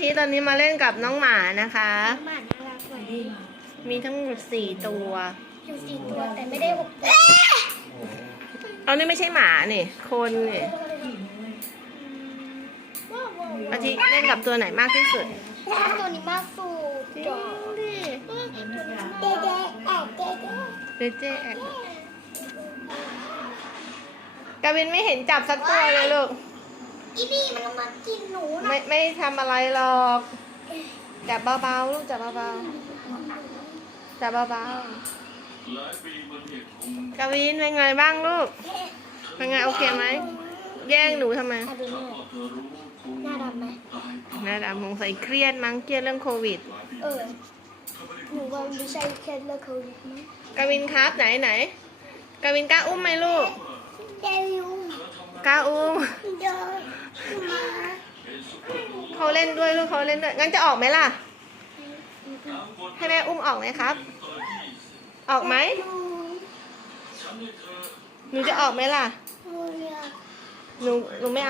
ทีตอนนี้มาเล่นกับน้องหมานะคะ หมาน่ารักกว่าดีมีทั้งหมดสี่ตัว อยู่สี่ตัวแต่ไม่ได้หกตัวเอานี่ไม่ใช่หมาเนี่ยคนเนี่ยว้าวว้าวอาทิเล่นกับตัวไหนมากที่สุด ตัวนี้มากสุดจริงจ้ะดิเด็กๆแอบเด็กเดเจแอกกาวินไม่เห็นจับสักตัวเลยลูก อีนี่มันมากินหนูนะไม่ไม่ทำอะไรหรอกจับเบาๆลูกจับเบาๆจับเบาหลายปีมาเนี่ยคงๆกาวินเป็นไงบ้างลูกเป็นไงโอเคไหมแย่งหนูทำไมอะดูหน่อยเธอรู้คงหน้าดำไหมตายตายน่าดำสงสัยเครียดมั้งเครียดเรื่องโควิด เออหนูว่าไม่ใช่แค่เลิกโควิดมั้งกาวินครับไหนไหนกาวินกล้าอุ้มไหมลูก เดวิว กล้าอุ้ม เดินมา เขาเล่นด้วยลูกเขาเล่นด้วยงั้นจะออกไหมล่ะ ให้แม่อุ้มออกไหมครับ ออกไหมหนูจะออกไหมล่ะหนูหนูหนูไม่เอา